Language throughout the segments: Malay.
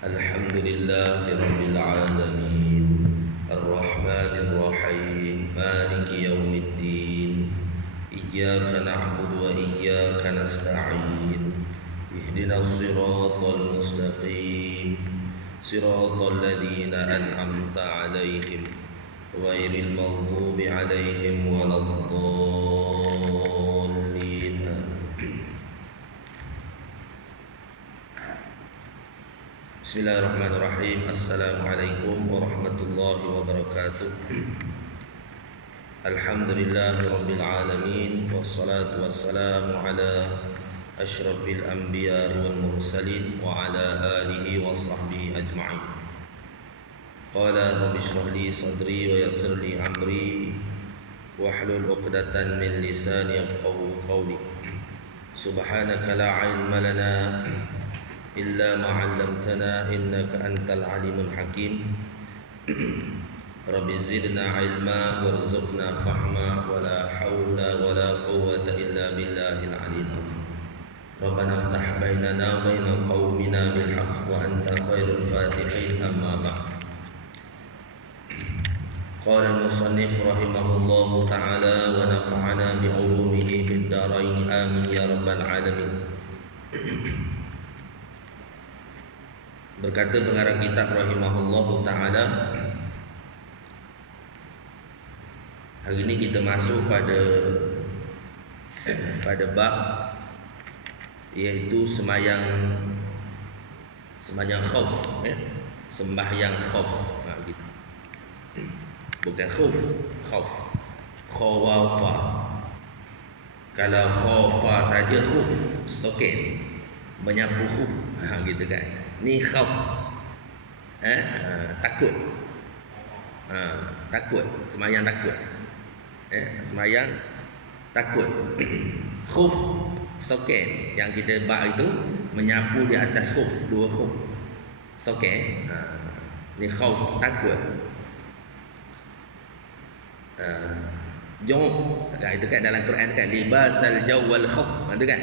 الحمد لله رب العالمين الرحمن الرحيم مالك يوم الدين إياك نعبد وإياك نستعين اهدنا الصراط المستقيم صراط الذين أنعمت عليهم غير المغضوب عليهم ولا الضالين. Bismillahirrahmanirrahim. Assalamualaikum warahmatullahi wabarakatuh. Alhamdulillahirabbil alamin wassalatu wassalamu ala asyrafil anbiya'i wal mursalin wa ala alihi wa sahbihi ajma'in. Qala rabbi shrah li sadri wa yassir li amri wahlul 'uqdatan min lisani yafqahu qawli. Subhanaka la 'ilma lana إلا ما علمتنا إنك أنت العليم الحكيم رب زدنا علما وارزقنا فهما ولا حول ولا قوة إلا بالله العلي العظيم ربنا افتح بيننا وبين قومنا بالحق وأنت خير الفاتحين أما بعد. قال المصنف رحمه الله تعالى ونفعنا بعلومه في الدارين آمين يا رب العالمين. Berkata pengarang kitab rahimahullahu ta'ala, hari ini kita masuk pada bab iaitu sembahyang khauf, sembahyang khauf, gitu. Bukan khauf, khawafa. Kalau khafa saja khuf, stoken, menyapu khuf, gitu kan. Ni khauf, takut, takut, sembahyang takut, sembahyang takut. Khuf, stoken yang kita bak itu menyapu di atas khuf, dua khuf, stoken. Ni khauf, takut. Jom, itu kan dalam Quran kan, libasal jaw wal khauf, itu kan.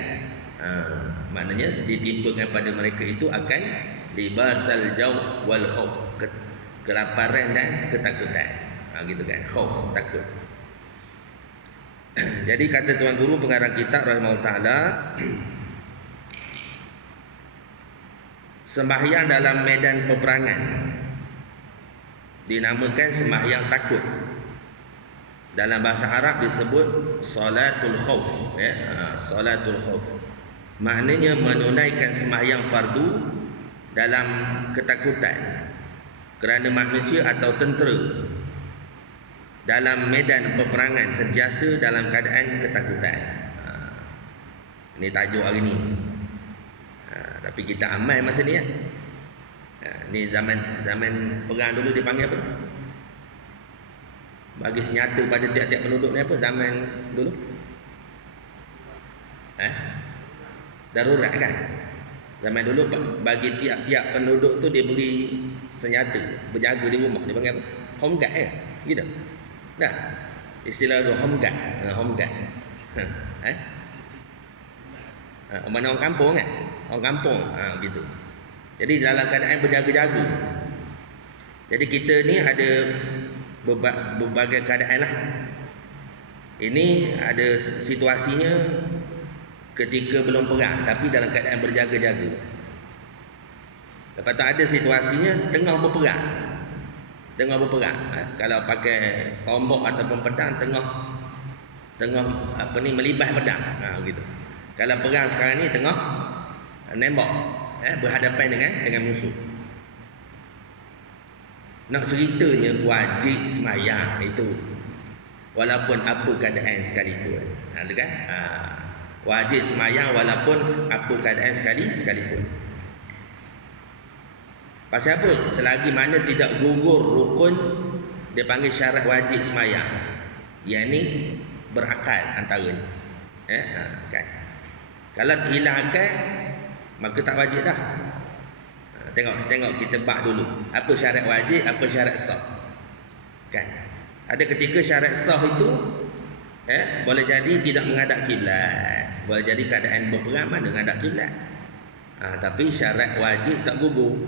Maknanya ditimpakan pada mereka itu akan libasal jaw wal khauf, kelaparan dan ketakutan, gitu kan, khauf, takut. Jadi kata tuan guru pengarang kitab rahimahullah taala, sembahyang dalam medan peperangan dinamakan sembahyang takut. Dalam bahasa Arab disebut salatul khauf, salatul khauf. Maknanya menunaikan sembahyang fardu dalam ketakutan kerana manusia atau tentera dalam medan peperangan sentiasa dalam keadaan ketakutan. Ini tajuk hari ni. Tapi kita amal masa ni, ni zaman perang dulu dipanggil apa? Bagi senjata pada tiap-tiap penduduk ni apa zaman dulu? Darurat kan? Zaman dulu bagi tiap-tiap penduduk tu dia beri senjata, berjaga di rumah, dia panggil apa? Home guard gitu. Dah. Istilah tu home guard. Home guard. Mana orang kampung kan? Orang kampung, gitu. Jadi dalam keadaan berjaga-jaga. Jadi kita ni ada berbagai keadaan lah. Ini ada situasinya ketika belum perang tapi dalam keadaan berjaga-jaga. Lepas tu ada situasinya tengah berperang. Kalau pakai tombak ataupun pedang tengah melibas pedang, gitu. Kalau perang sekarang ni tengah nembak, berhadapan dengan musuh. Nak ceritanya wajib sembahyang itu walaupun apa keadaan sekalipun. Kan? Wajib sembahyang walaupun apa keadaan sekalipun. Pasal apa? Selagi mana tidak gugur rukun, dia panggil syarat wajib sembahyang. Yang ni berakal antaranya. Kan? Kalau hilang akal, maka tak wajib dah. Tengok kita bak dulu. Apa syarat wajib, apa syarat sah. Kan? Ada ketika syarat sah itu boleh jadi tidak menghadap kiblat. Boleh jadi keadaan berperang mana menghadap kiblat. Tapi syarat wajib tak gugur.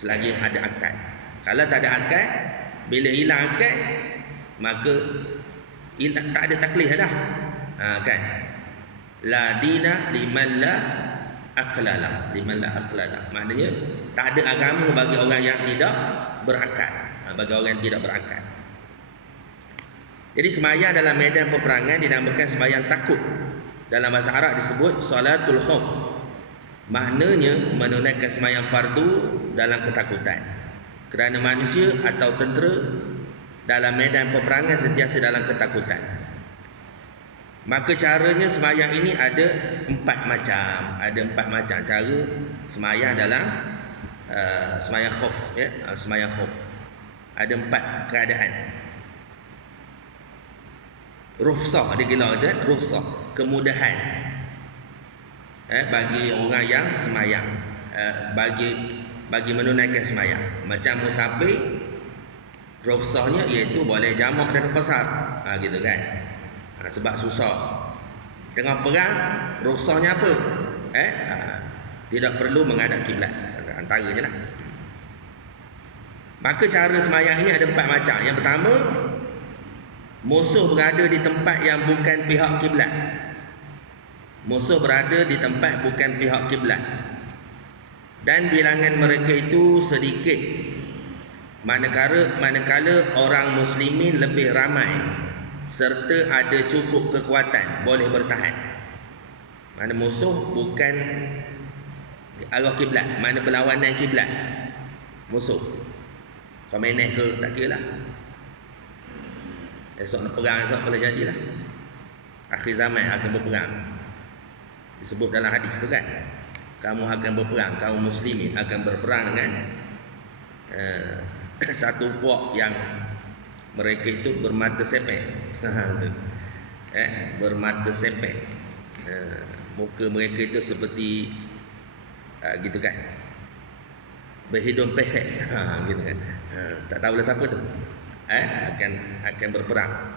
selagi ada akad. Kalau tak ada akad, bila hilang akad, maka tak ada taklif dah. Kan? La dina liman la aqlala, liman la aqlala. Maknanya tak ada agama bagi orang yang tidak berakad. Bagi orang yang tidak berakad. Jadi sembahyang dalam medan peperangan dinamakan sembahyang takut. Dalam bahasa Arab disebut salatul khauf. Maknanya menunaikan sembahyang fardu dalam ketakutan. Kerana manusia atau tentera dalam medan peperangan sentiasa dalam ketakutan. Maka caranya sembahyang ini ada 4 macam. Ada 4 macam cara sembahyang dalam sembahyang khauf, ya, sembahyang khauf. Ada 4 keadaan. Rukhsah, dia gelar itu, rukhsah, kemudahan bagi orang yang sembahyang, bagi menunaikan sembahyang. Macam musafir, rukhsahnya iaitu boleh jamak dan qasar, gitu kan. Sebab susah. Tengah perang, rukhsahnya apa? Tidak perlu menghadap kiblat, antaranya lah. Maka cara sembahyang ini ada 4 macam. Yang pertama, musuh berada di tempat yang bukan pihak kiblat. Musuh berada di tempat bukan pihak kiblat. Dan bilangan mereka itu sedikit. Manakala orang muslimin lebih ramai serta ada cukup kekuatan boleh bertahan. Mana musuh bukan arah kiblat, mana berlawanan kiblat. Musuh. Komeneh ke tak kira lah. Esok nak perang, esok boleh jadilah. Akhir zaman akan berperang. Disebut dalam hadis tu kan. Kamu akan berperang, kaum muslimin akan berperang dengan satu puak yang mereka itu bermata sepek. Bermata sepek. Muka mereka itu seperti gitu kan. Berhidung pesek. Gitu kan. Tak tahulah siapa tu. Akan berperang.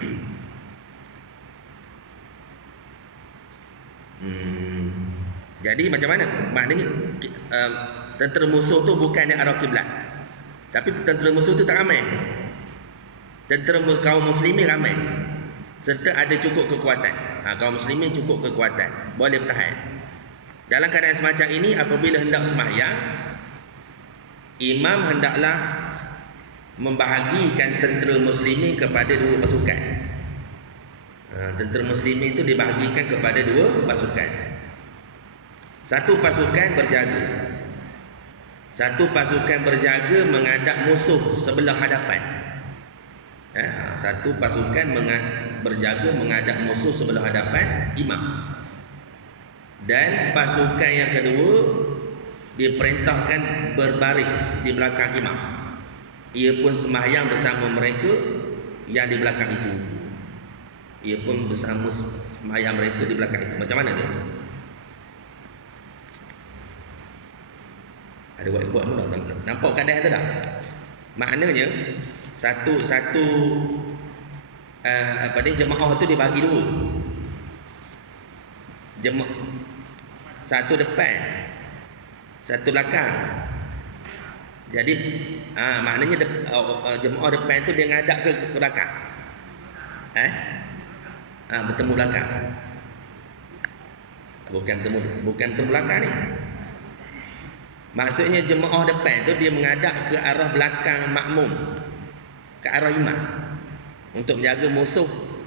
Jadi macam mana? Maknanya tentera musuh tu bukan di arah kiblat. Tapi tentera musuh tu tak ramai. Tentera kaum muslimin ramai. Serta ada cukup kekuatan. Kaum muslimin cukup kekuatan, boleh bertahan. Dalam keadaan semacam ini, apabila hendak sembahyang, imam hendaklah membahagikan tentera muslimin kepada 2 pasukan. Tentera muslimin itu dibahagikan kepada 2 pasukan. Satu pasukan berjaga. Satu pasukan berjaga menghadap musuh sebelah hadapan. Satu pasukan berjaga menghadap musuh sebelah hadapan imam. Dan pasukan yang kedua diperintahkan berbaris di belakang imam. Ia pun sembahyang bersama mereka yang di belakang itu. Ia pun bersama sembahyang mereka di belakang itu. Macam mana tu? Ada buat-buat pun tak nampak keadaan tu tak? Maknanya satu jemaah tu dibagi 2. Satu depan, satu belakang. Jadi maknanya jemaah depan tu dia ngadap ke belakang. Bertemu belakang. Bukan bertemu belakang ni. Maksudnya jemaah depan tu dia menghadap ke arah belakang makmum, ke arah imam, untuk menjaga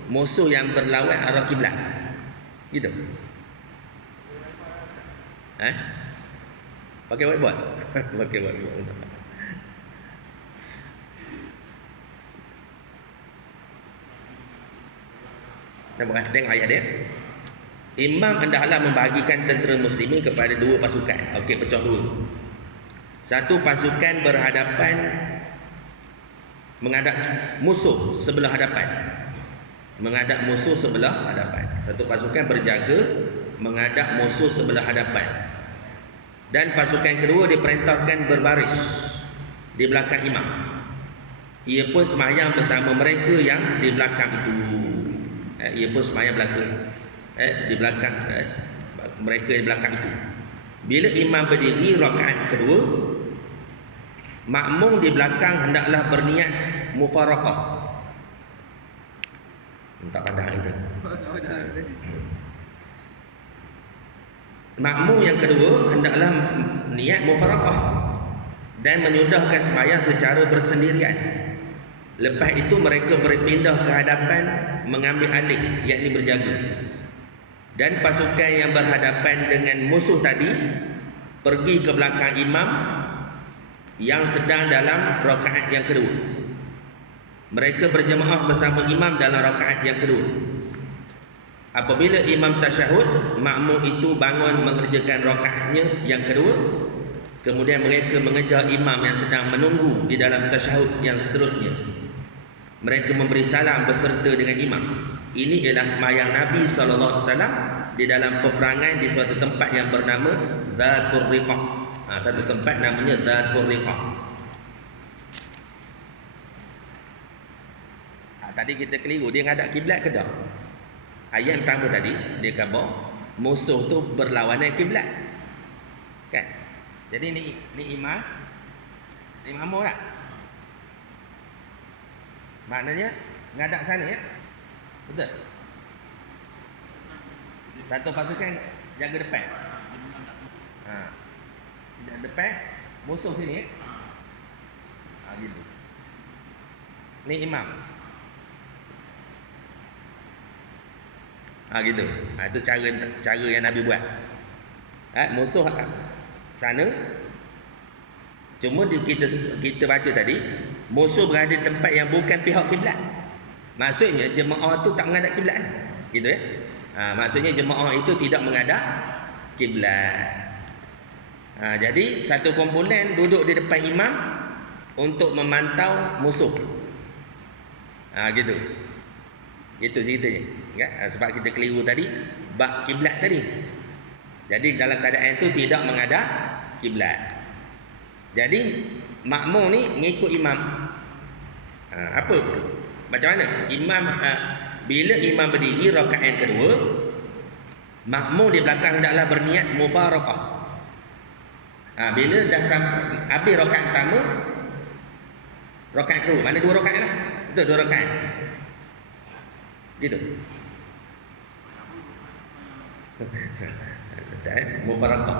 musuh yang berlawan arah kiblat. Gitu. Pakai whiteboard. Pakai whiteboard. Nampak tengok ayat dia. Imam hendaklah membahagikan tentera muslimin kepada 2 pasukan. Okey, pecah 2. Satu pasukan berhadapan menghadap musuh sebelah hadapan. Menghadap musuh sebelah hadapan. Satu pasukan berjaga menghadap musuh sebelah hadapan. Dan pasukan kedua diperintahkan berbaris di belakang imam. Ia pun sembahyang bersama mereka yang di belakang itu. Ia pun sembahyang di belakang mereka di belakang itu. Bila imam berdiri rakaat kedua, makmum di belakang hendaklah berniat mufaraqah. Tak pandang itu. Makmum yang kedua hendaklah niat mufaraqah dan menyudahkan sembahyang secara bersendirian. Lepas itu mereka berpindah ke hadapan mengambil alih, yakni berjaga. Dan pasukan yang berhadapan dengan musuh tadi pergi ke belakang imam yang sedang dalam rakaat yang kedua. Mereka berjemaah bersama imam dalam rakaat yang kedua. Apabila imam tasyahud, makmum itu bangun mengerjakan rakaatnya yang kedua. Kemudian mereka mengejar imam yang sedang menunggu di dalam tasyahud yang seterusnya. Mereka memberi salam beserta dengan imam. Ini ialah sembahyang Nabi SAW di dalam peperangan di suatu tempat yang bernama Zatul Riqah. Satu tempat namanya Zatul Riqah. Tadi kita keliru, dia ngadap kiblat ke tak? Ayat pertama tadi dia khabar musuh tu berlawanan kiblat. Kan? Jadi ni imam, ni makmum tak? Maknanya ngadap sana ya. Betul? Satu pasukan jaga depan. Depan musuh sini ya. Gitu. Ni imam. Gitu. Itu cara yang Nabi buat. Musuh sana. Cuma kita baca tadi, musuh berada di tempat yang bukan pihak kiblat. Maksudnya jemaah tu tak menghadap kiblat. Gitu ya. Maksudnya jemaah itu tidak menghadap kiblat. Jadi satu kumpulan duduk di depan imam untuk memantau musuh. Gitu. Itu ceritanya. Kan? Sebab kita keliru tadi bab kiblat tadi. Jadi dalam keadaan itu tidak menghadap kiblat. Jadi makmum ni ngikut imam. Apa? Macam mana? Imam bila imam berdiri rakaat yang kedua, makmum di belakang hendaklah berniat mufaraqah. Bila dah habis rakaat pertama, rakaat kedua, mana dua rakaat lah. Betul, dua rakaat. Gitu. Mufaraqah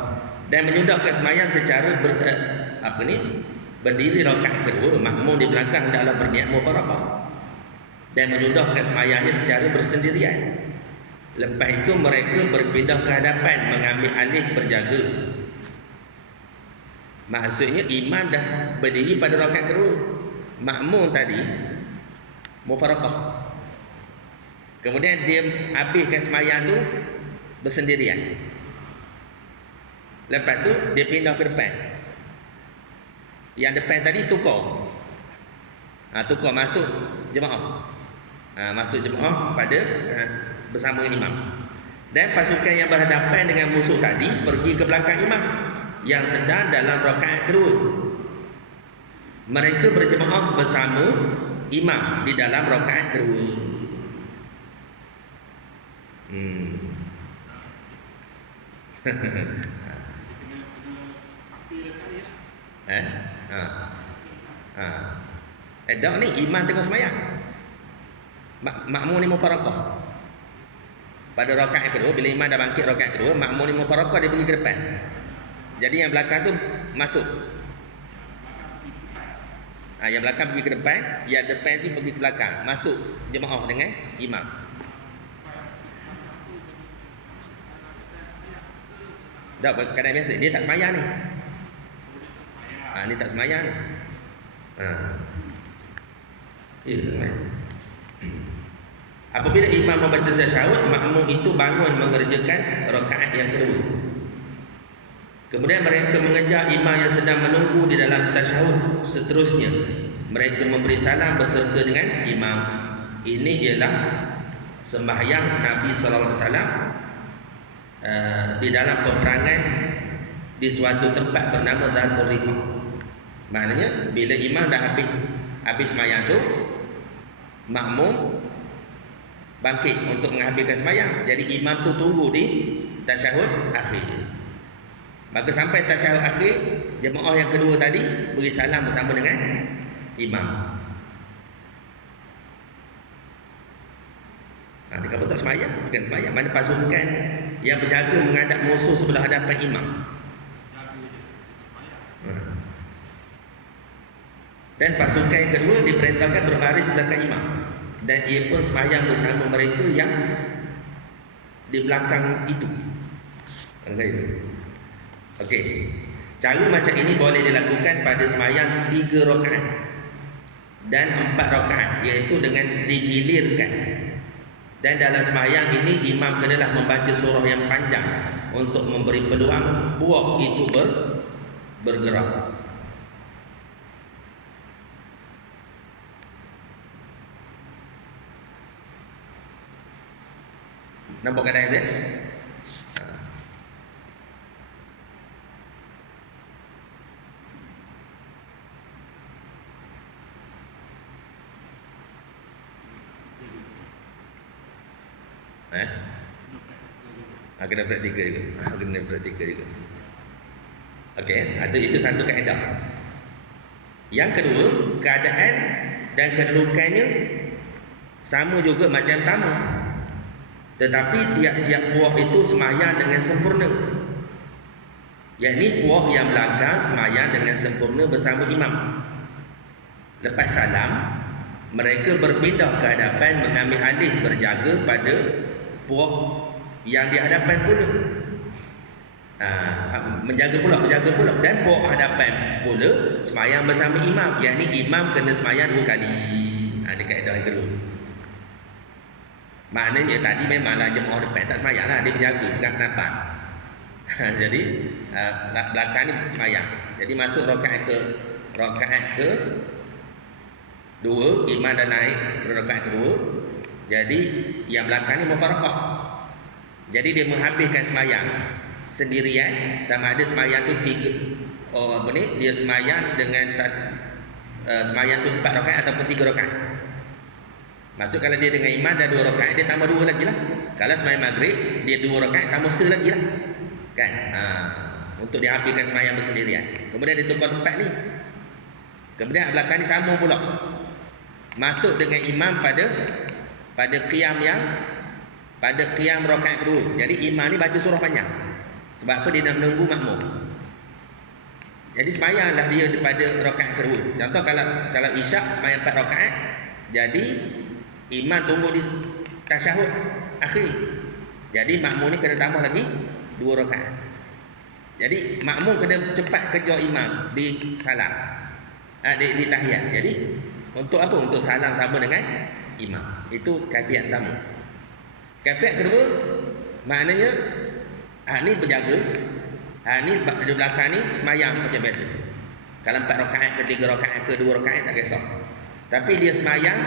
dan menyudahkan sembahyang secara berdiri rakaat kedua, makmum di belakang hendaklah berniat mufaraqah dan menyudahkan sembahyangnya secara bersendirian. Lepas itu mereka berpindah ke hadapan mengambil alih berjaga. Maksudnya imam dah berdiri pada rakaat kedua, makmum tadi mufaraqah. Kemudian dia habiskan sembahyang tu bersendirian. Lepas tu dia pindah ke depan. Yang depan tadi tukar. Tukar masuk jemaah. Masuk jemaah pada bersama imam. Dan pasukan yang berhadapan dengan musuh tadi pergi ke belakang imam yang sedang dalam rakaat kedua. Mereka berjemaah bersama imam di dalam rakaat kedua. Dak ni imam tengah sembahyang. Makmum ni mufaraqah. Pada rakaat kedua, bila imam dah bangkit rakaat kedua, makmum ni mufaraqah, dia pergi ke depan. Jadi yang belakang tu masuk. Yang belakang pergi ke depan, yang depan tu pergi ke belakang, masuk jemaah dengan imam. Dah kadang biasa dia tak sembahyang ni. Ni tak sembahyang ni. Apabila imam membaca tasyahud, makmum itu bangun mengerjakan rakaat yang kedua. Kemudian mereka mengejar imam yang sedang menunggu di dalam tasyahud seterusnya. Mereka memberi salam beserta dengan imam. Ini ialah sembahyang Nabi SAW di dalam peperangan di suatu tempat bernama Zatul Riqah. Maknanya bila imam dah habis sembahyang tu, makmum bangkit untuk menghabiskan sembahyang. Jadi imam tu tunggu di tasyahud akhir. Maka sampai tasyahud akhir, jemaah yang kedua tadi beri salam bersama dengan imam. Dia kata tak semayang, bukan semayang. Mana pasukan yang berjaga menghadap musuh sebelah hadapan imam. Dan pasukan yang kedua diperintahkan berbaris belakang imam. Dan ia pun semayang bersama mereka yang di belakang itu. Okey. Cara macam ini boleh dilakukan pada semayang 3 rakaat dan 4 rakaat, iaitu dengan digilirkan. Dan dalam semayang ini imam kenalah membaca surah yang panjang untuk memberi peluang buah itu bergerak. Nampak keadaan dia? Kena praktikal juga. Kena praktikal juga. Okey, itu satu kaedah. Yang kedua, keadaan dan kedudukannya sama juga macam tamu. Tetapi tiap-tiap puak itu semayang dengan sempurna. Yang ni puak yang belakang semayang dengan sempurna bersama imam. Lepas salam, mereka berpindah ke hadapan mengambil alih berjaga pada puak yang di hadapan pula. Berjaga pula. Dan puak hadapan pula semayang bersama imam. Yang ni imam kena semayang 2 kali. Ini kaedah yang kedua. Maknanya tadi memanglah jemaah depan tak semayang lah. Dia berjaga, bukan senapan. Jadi belakang ni semayang. Jadi masuk rakaat ke 2, imam dah naik rakaat kedua. Jadi yang belakang ni mufaraqah. Jadi dia menghabiskan semayang sendirian, sama ada semayang tu 3 dia semayang dengan semayang tu 4 rakaat ataupun 3 rakaat. Maksud kalau dia dengan imam dah 2 rakaat, dia tambah 2 lagi lah. Kalau semayang maghrib, dia 2 rakaat tambah lagi lah. Kan? Untuk dia habiskan semayang bersendirian. Kemudian dia tukar tempat ni. Kemudian belakang ni sama pula. Masuk dengan imam pada qiyam rakaat kedua. Jadi imam ni baca surah panjang. Sebab apa? Dia nak menunggu makmum. Jadi semayanglah dia pada rakaat kedua. Contoh kalau isyak semayang 4 rakaat, jadi imam tunggu di tasyahud akhir. Jadi makmum ni kena tambah lagi 2 rakaat. Jadi makmum kena cepat kejar imam di salam. Di tahiyat. Jadi untuk apa? Untuk salam sama dengan imam. Itu kaifiat pertama. Kaifiat kedua, maknanya ni berjaga. Ni di belakang ni semayang macam biasa. Kalau 4 rakaat ke 3 rakaat ke 2 rakaat tak kisah. Tapi dia semayang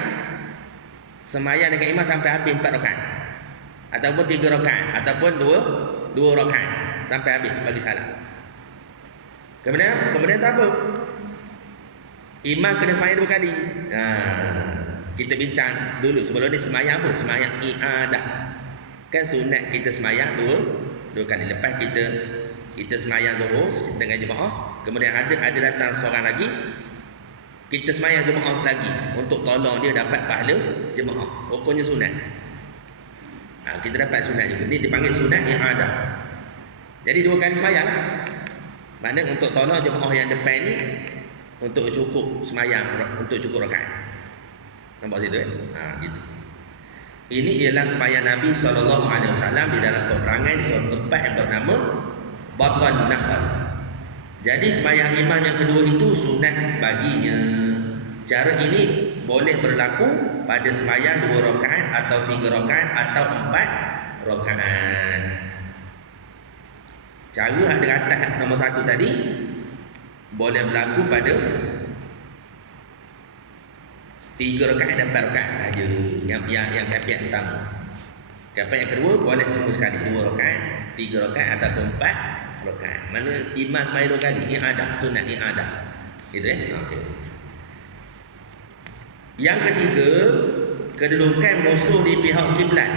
dengan imam sampai habis 4 rakaat. Ataupun 3 rakaat. Ataupun 2 rakaat. Sampai habis bagi salam. Kemudian tak apa. Imam kena semayang 2 kali. Kita bincang dulu sebelum ni semayang apa? Semayang i'adah. Kan sunat kita semayang 2 kali. Lepas kita semayang zuhur dengan jemaah. Kemudian ada datang seorang lagi. Kita semayang jemaah lagi untuk tolong dia dapat pahala jemaah. Hukumnya sunat. Kita dapat sunat juga. Ni dipanggil sunat i'adah. Jadi 2 kali semayang lah. Maknanya untuk tolong jemaah yang depan ni untuk cukup semayang, untuk cukup rakaat. Nampak situ gitu. Ini ialah semayang Nabi SAW di dalam peperangan di suatu tempat yang bernama Batn Nakhal. Jadi semayang imam yang kedua itu sunat baginya. Cara ini boleh berlaku pada semayang 2 rakaat atau 3 rakaat atau 4 rakaat. Cara ada atas nombor 1 tadi boleh berlaku pada 3 rakaat dan 4 rakaat sahaja. Yang kaifiat pertama. Kaifiat yang kedua boleh semua sekali 2 rakaat, 3 rakaat ataupun 4 rakaat. Mana imam semayang 2 kali, ini ada sunat, ini ada. Gitu ya? Okey. Yang ketiga, kedudukan musuh di pihak kiblat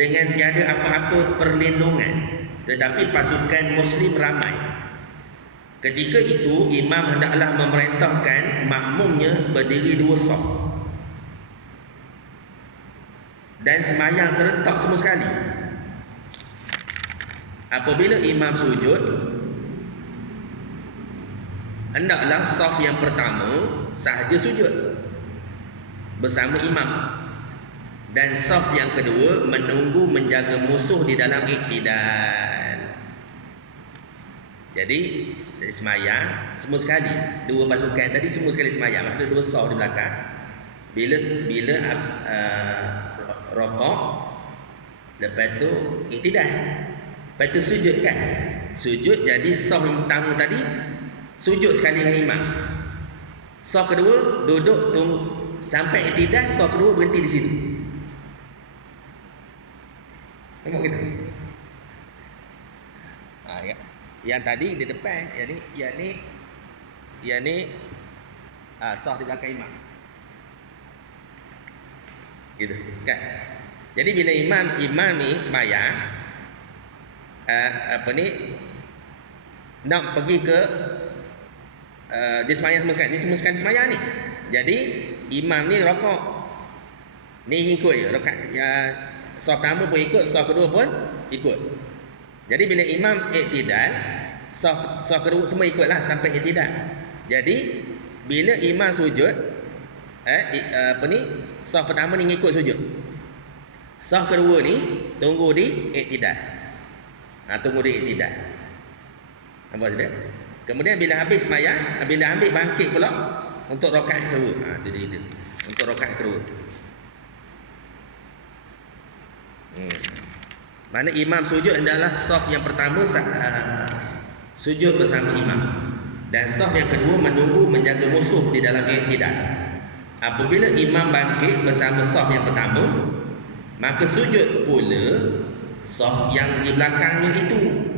dengan tiada apa-apa perlindungan, tetapi pasukan muslim ramai. Ketika itu imam hendaklah memerintahkan makmumnya berdiri 2 saf dan semayang serentak semua sekali. Apabila imam sujud, hendaklah saf yang pertama sahaja sujud bersama imam, dan saf yang kedua menunggu menjaga musuh di dalam iktidal. Jadi dari semayang semua sekali, 2 pasukan tadi semua sekali semayang, ada 2 saf di belakang. Bila rokok, lepas tu iktidal, lepas tu sujud kan. Sujud, jadi saf yang pertama tadi sujud sekali dengan imam. Saf kedua duduk tunggu sampai iktidal, saf kedua berhenti di situ. Tengok kita. Ya. Yang tadi di depan, yang ni saf di belakang imam. Gitu kan. Jadi bila imam ni sembahyang, nak pergi ke dia sembahyang semua sekali. Ni semua sekali sembahyang ni. Jadi imam ni rokok, ni ikut je rakaat. Saf pertama pun ikut, saf kedua pun ikut. Jadi bila imam iktidal, saf kedua semua ikutlah sampai iktidal. Jadi bila imam sujud, saf pertama ni ikut sujud. Saf kedua ni tunggu di iktidal. Tunggu di iktidal. Nampak tak? Kemudian bila habis sembahyang, bila ambil bangkit pula untuk rakaat kedua. Itu. Untuk rakaat kedua. Mana imam sujud adalah saf yang pertama sujud bersama imam, dan saf yang kedua menunggu menjaga musuh di dalam iktidal. Apabila imam bangkit bersama saf yang pertama, maka sujud pula saf yang di belakangnya itu.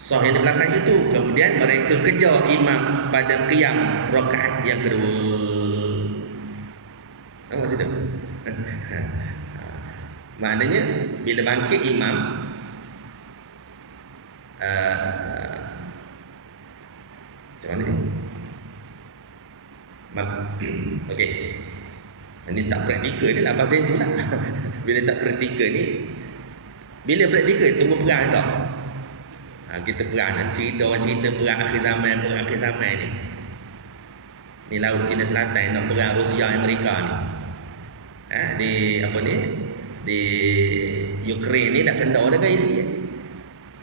Saf yang di belakang itu, kemudian mereka kejar imam pada qiyam rakaat yang kedua. Apa maksudnya? Maknanya bila bangkit imam, macam mana ni? Okey. Ini tak praktikal ni lah pasal itulah. Bila tak praktikal ni, bila praktikal tunggu perang tau. Kita perang, cerita orang cerita perang akhir zaman ni. Ni laut China Selatan nak perang Rusia Amerika ni. Di Ukraine ni dah kena dah guys.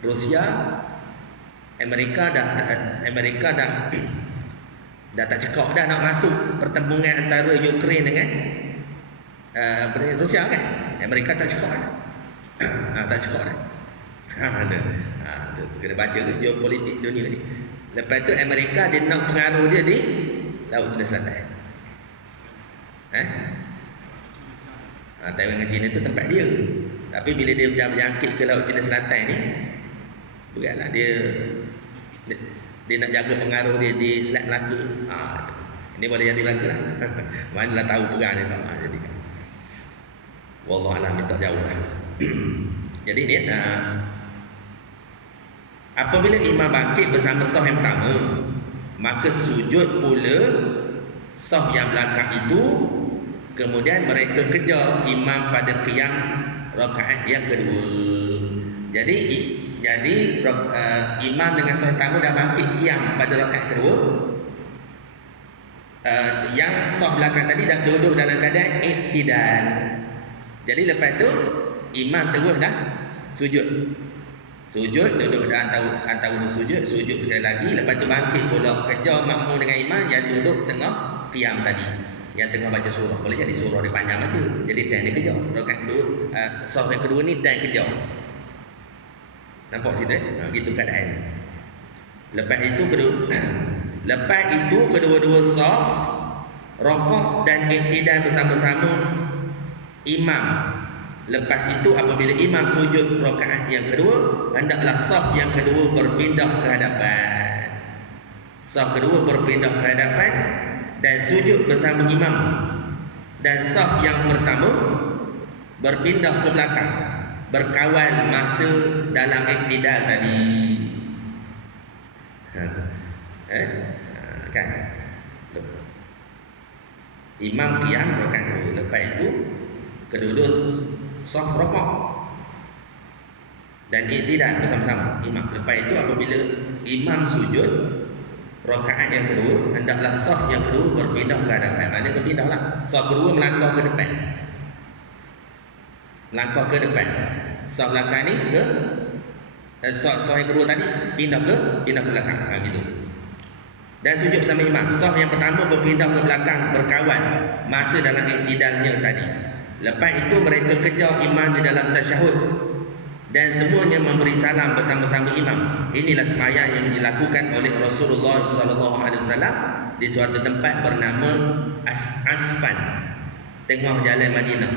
Rusia Amerika dah tak cekak dah nak masuk pertembungan antara Ukraine dengan Rusia kan. Amerika tak cekak dah. Tak cekak dah. Kena baca geopolitik dunia ni. Lepas tu Amerika dia nak pengaruh dia di Laut China Selatan. Taiwan dengan China tu tempat dia. Tapi bila dia berjangkit ke Laut China Selatan ni, beratlah dia nak jaga pengaruh dia di Selat Melaka. Ini boleh jadi Melaka lah. Manalah tahu perang ni sama jadi. Wallahu a'lam, minta jauh lah. Jadi ni apabila imam bangkit bersama saf yang pertama, maka sujud pula saf yang belakang itu. Kemudian mereka kejar imam pada qiyam rakaat yang kedua. Jadi imam dengan saf pertama dah bangkit qiyam pada rakaat kedua. Yang saf belakang tadi dah duduk dalam keadaan iktidal. Jadi lepas tu imam terus dah sujud. Sujud, duduk antara sujud sekali lagi. Lepas tu bangkit pula kejar makmum dengan imam yang duduk tengah qiyam tadi, yang tengah baca surah. Boleh jadi surah dia panjang baca, jadi time dia kejar. Rakaat kedua, saf yang kedua ni time kejar. Nampak situ gitu keadaan. Lepas itu kedua-dua saf rokok dan iktidal bersama-sama imam. Lepas itu apabila imam sujud rakaat yang kedua, hendaklah saf yang kedua berpindah ke hadapan. Saf kedua berpindah ke hadapan dan sujud bersama imam, dan saf yang pertama berpindah ke belakang, berkawal masa dalam iktidal tadi. Kan? Imam qiyam rakaat kedua. Lepas itu kedua-dua saf rokok dan i'tidal bersama-sama imam. Lepas itu apabila imam sujud rakaat yang kedua, hendaklah saf yang kedua berpindah ke hadapan. Maknanya berpindahlah. Saf kedua melangkah ke depan. Melangkah ke depan. Saf belakang ni ke saf yang kedua tadi pindah ke belakang. Gitu. Dan sujud bersama imam. Saf yang pertama berpindah ke belakang berkawan masa dalam i'tidalnya tadi. Lepas itu mereka kejar imam di dalam tasyahud dan semuanya memberi salam bersama-sama imam. Inilah sembahyang yang dilakukan oleh Rasulullah SAW di suatu tempat bernama Asfan, tengah jalan Madinah.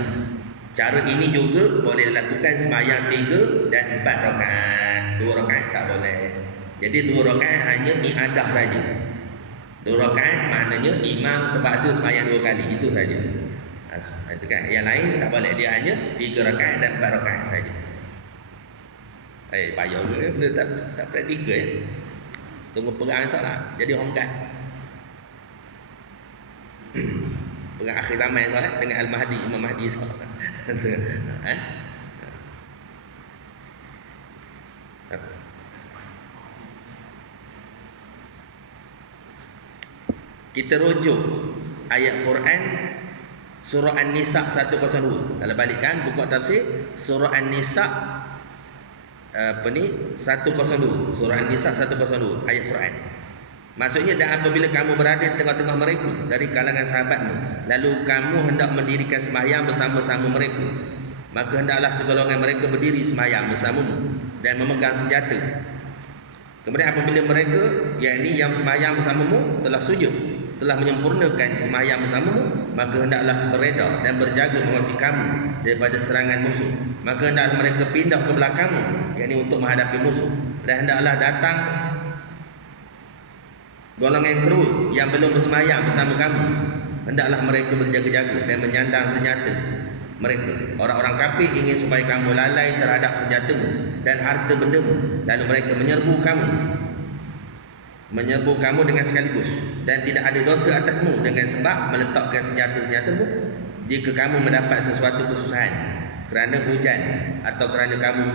Cara ini juga boleh dilakukan sembahyang 3 dan 4 rakaat. 2 rakaat tak boleh. Jadi 2 rakaat hanya i'adah saja. 2 rakaat maknanya imam terpaksa sembahyang 2 kali, itu saja. Itu kan. Yang lain tak boleh, dia hanya 3 rakaat dan 4 rakaat saja. Payah juga benda tak praktikal ya. Tunggu perang solat jadi orang kan. Perang akhir zaman solat dengan Al-Mahdi, Imam Mahdi solat. Kita rujuk ayat Quran surah An-Nisa 102. Kalau balikkan buku tafsir surah An-Nisa 102, surah An-Nisa 102 ayat Quran. Maksudnya, dan apabila kamu berada di tengah-tengah mereka dari kalangan sahabatmu, lalu kamu hendak mendirikan sembahyang bersama-sama mereka, maka hendaklah segolongan mereka berdiri sembahyang bersamamu dan memegang senjata. Kemudian apabila mereka, yakni yang sembahyang bersamamu, telah sujud, telah menyempurnakan sembahyang bersamamu, maka hendaklah bereda dan berjaga mengawasi kamu daripada serangan musuh. Maka hendaklah mereka pindah ke belakangmu, yakni untuk menghadapi musuh. Dan hendaklah datang golongan kedua yang belum bersembahyang bersama kamu, hendaklah mereka berjaga-jaga dan menyandang senjata mereka. Orang-orang kafir ingin supaya kamu lalai terhadap senjatamu dan harta bendamu, lalu mereka menyerbu kamu dengan sekaligus, dan tidak ada dosa atasmu dengan sebab meletakkan senjata-senjatamu jika kamu mendapat sesuatu kesusahan kerana hujan atau kerana kamu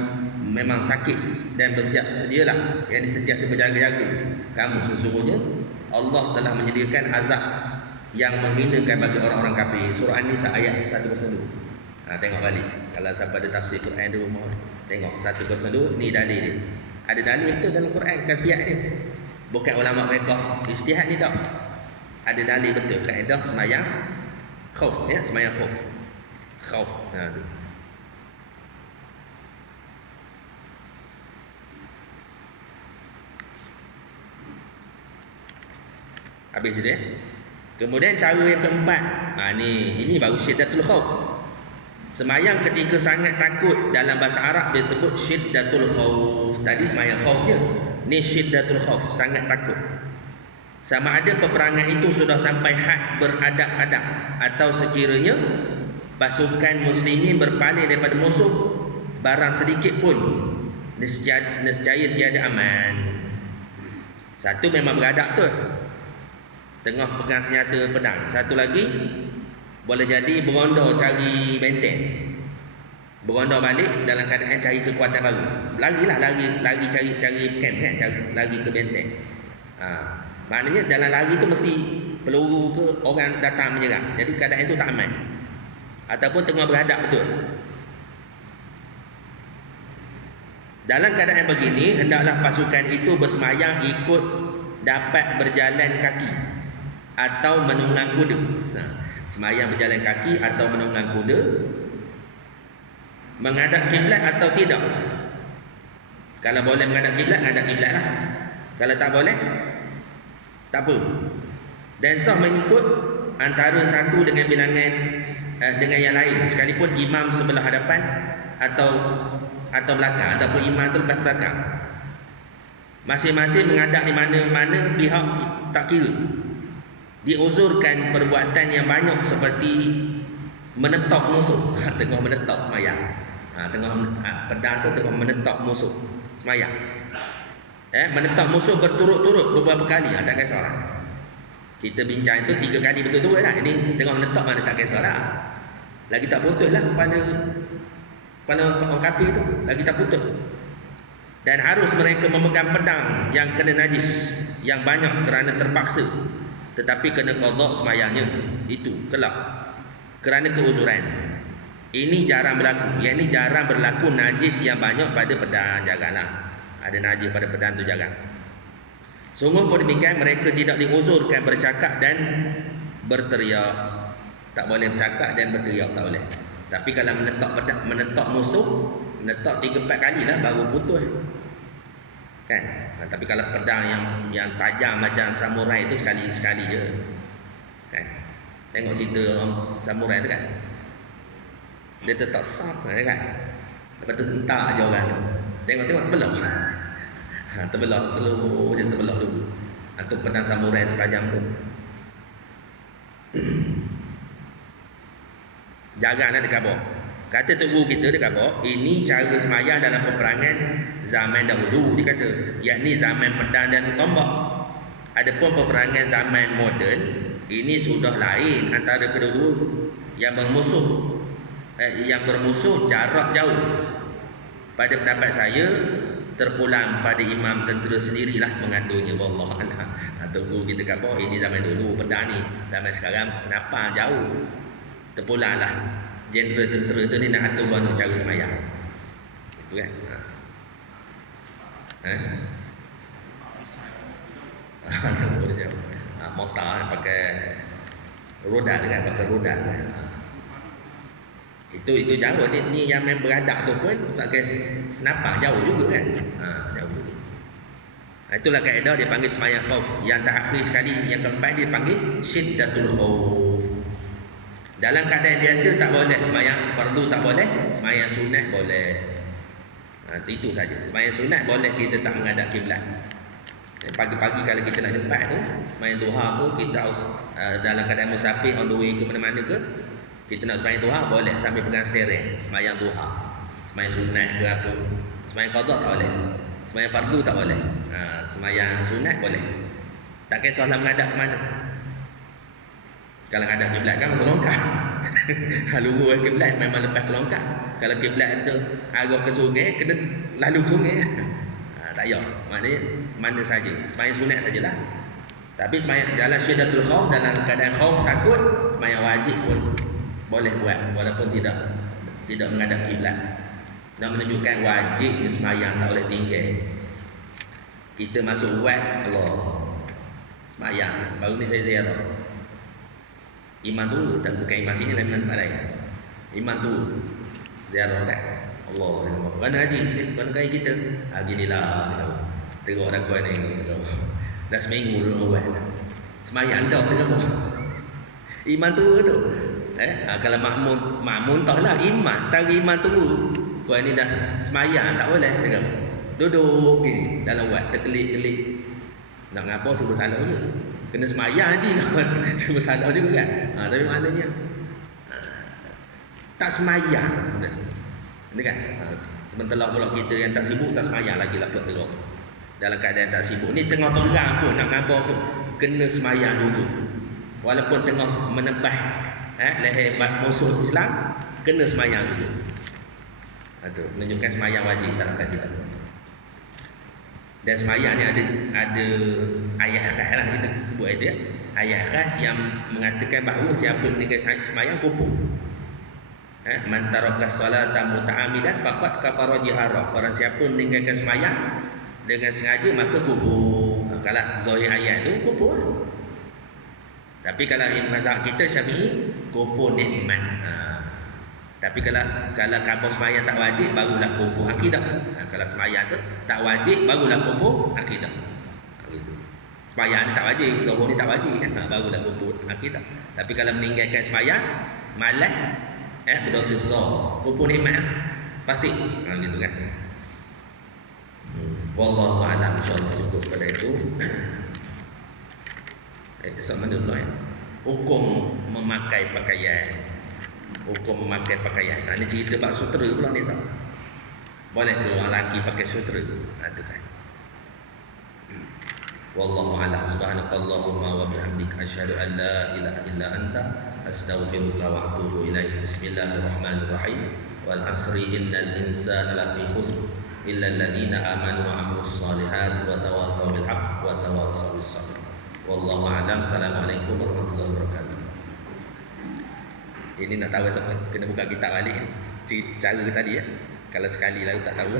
memang sakit, dan bersiap sedialah, yang sentiasa berjaga-jaga kamu. Sesungguhnya Allah telah menyediakan azab yang menghinakan bagi orang-orang kafir. Surah An-Nisa ayat 102. Tengok balik. Kalau siapa ada tafsir Quran di rumah, tengok 102 ni dalil dia. Ada dalil itu dalam Quran kafiat dia. Bukan ulama mereka ijtihad ni tak. Ada dalil betul kaedah sembahyang khauf ya, sembahyang khauf. Tu. Habis dia. Kemudian cara yang keempat. Ini baru syiddatul khauf. Sembahyang ketika sangat takut, dalam bahasa Arab dia sebut syiddatul khauf. Tadi sembahyang khauf je. Ni syiddatul khauf, sangat takut. Sama ada peperangan itu sudah sampai had beradab-adab, atau sekiranya pasukan muslimin berpaling daripada musuh barang sedikit pun, nescaya tiada aman. Satu memang beradab tu, tengah pegang senjata pedang. Satu lagi boleh jadi beronda cari benteng, beronda balik dalam keadaan cari kekuatan baru. Lari cari camp kan, lari ke benteng. Maknanya dalam lari tu mesti peluru ke orang datang menyerang. Jadi keadaan itu tak aman. Ataupun tengah berhadap betul. Dalam keadaan begini, hendaklah pasukan itu bersemayang ikut dapat berjalan kaki atau menunggang kuda. Semayang berjalan kaki atau menunggang kuda, menghadap kiblat atau tidak. Kalau boleh menghadap kiblat, menghadap kiblat lah. Kalau tak boleh, tak apa. Dan sah mengikut antara satu dengan bilangan dengan yang lain, sekalipun imam sebelah hadapan atau belakang, ataupun imam tu lepas belakang. Masing-masing menghadap di mana-mana pihak tak kira. Diuzurkan perbuatan yang banyak seperti menetap musuh. Tengah menetap semayang. Tengah pedang tu tengah menetap musuh semayang. Menetap musuh berturut-turut beberapa kali. Tak kisah. Kita bincang itu 3 kali betul-betul lah. Ini tengah menetap mana tak kisahlah. Lagi tak putus lah kepala orang kafir tu. Lagi tak putus. Dan harus mereka memegang pedang yang kena najis, yang banyak kerana terpaksa. Tetapi kena qada sembahyangnya. Itu kelak. Kerana keuzuran. Ini jarang berlaku. Yang ini jarang berlaku najis yang banyak pada pedang. Janganlah. Ada najis pada pedang tu jangan. Sungguh pun demikian, mereka tidak diuzurkan bercakap dan berteriak. Tak boleh bercakap dan berteriak, tak boleh. Tapi kalau menetap musuh, menetap 3-4 kali lah baru putus. Kan? Tapi kalau pedang yang tajam macam samurai itu sekali-sekali je. Kan? Tengok cerita orang samurai tu kan. Dia tetap sap kan. Lepas tu hentak je orang tu. Tengok terbelah ni. Terbelah seluruh je, terbelah dulu. Itu pedang samurai tu tajam tu. Janganlah dekat bawah. Kata Tok Guru kita dekat bawah, ini cara sembahyang dalam peperangan zaman dahulu, dia kata, yakni zaman pedang dan tombak. Adapun peperangan zaman moden, ini sudah lain antara kedua yang bermusuh jarak jauh. Pada pendapat saya, terpulang pada imam tentera sendirilah mengaturnya. Wallah a'lam. Tok Guru kita kat bawah, ini zaman dulu pedang ni. Zaman sekarang senapang jauh. Terpulanglah jeneral tentera tu ni nak atur mana cara sembahyang. Itu kan. Motor pakai roda kan, pakai roda. Itu jauh ni yang main beradak tu pun pakai senapang jauh juga kan. Jauh juga. Itulah kaedah dia panggil sembahyang khauf. Yang terakhir sekali, yang keempat dia panggil syiddatul khauf. Dalam keadaan biasa tak boleh sembahyang fardu, tak boleh sembahyang sunat boleh. Itu saja. Sembahyang sunat boleh kita tak menghadap kiblat. Pagi-pagi kalau kita nak cepat tu, sembahyang duha tu kita harus dalam keadaan musafir on the way ke mana-mana ke, kita nak sembahyang duha boleh sambil pegang steering, sembahyang duha. Sembahyang sunat ke apa. Sembahyang qada tak boleh. Sembahyang fardu tak boleh. Sembahyang sunat boleh. Tak kisahlah menghadap ke mana. Kalau ada kiblat kan masa longkang. Lurus kiblat memang lepas ke longkang. Kalau kiblat tu arah ke sungai, kena lalu ke sungai. Tak payah. Maknanya mana saja. Sembahyang sunat sajalah. Tapi sembahyang dalam syiddatul khauf, dalam keadaan khauf takut, sembahyang wajib pun boleh buat walaupun tidak menghadap kiblat. Dan menunjukkan wajib sembahyang tak boleh tinggal. Kita masuk wad Allah. Sembahyang. Baru ni saya ziarah. Iman tu tak bukan iman sini lain tempat lain. Iman tu ziarah kat Allah. Kan haji, kan kaya kita. Ginilah teruk dah kau ni. Dah seminggu dulu buat. Sembahyang dah tengok. Iman tu. Kalau makmun tahulah iman, setara iman tu. Kau ni dah sembahyang tak boleh tengok. Duduk ni dalam wad terkelik-kelik. Nak ngapa suruh salah je. Kena semayang je cuma salah juga kan. Tapi maknanya tak semayang. Ini kan. Sementara pula kita yang tak sibuk tak semayang lagi lah pula teruk. Dalam keadaan tak sibuk ni tengah terang pun nak ngabur pun kena semayang dulu. Walaupun tengah menebah leher musuh Islam, kena semayang dulu. Itu menunjukkan semayang wajib dalam keadaan. Dan semayang ni ada ayat khas lah kita sebut ayat. Ayat khas yang mengatakan bahawa siapa meninggalkan semayang kufur. Man taraka salata muta'ammidan faqad kafara jihara. Orang siapa meninggalkan semayang dengan sengaja maka kufur. Kalau zahir ayat tu kufur. Tapi kalau mazhab kita Syafi'i kufur nikmat. Tapi kalau kabur semayang tak wajib barulah kufur akidah. Kalau semayang tu tak wajib barulah kufur akidah. Gitu. Semayang ni tak wajib, zuhur ni tak wajib, barulah kufur akidah. Tapi kalau meninggalkan semayang malas berdosa besar, kufur nikmat pasti. Gitu kan. Wallahu a'lam, insyaallah cukup pada itu. Sama dulu hukum memakai pakaian. Hukum memakai pakaian. Ini cerita bab sutera pula ni sah. Boleh ke orang lelaki pakai sutera? Itu kan. Wallahu a'lam. Subhanakallahumma wa bihamdika asyhadu an la ilaha illa anta astaghfiruka wa atubu ilaik. Bismillahirrahmanirrahim. Wal asri innal insana lafi khusr illa alladziina aamanu wa 'amilus shalihaati wa tawassaw bil haqq wa tawassaw bis sabr. Wallahu a'lam. Assalamualaikum warahmatullahi wabarakatuh. Ini nak tahu kena buka kitab balik cara tadi ya. Kalau sekali lalu tak tahu.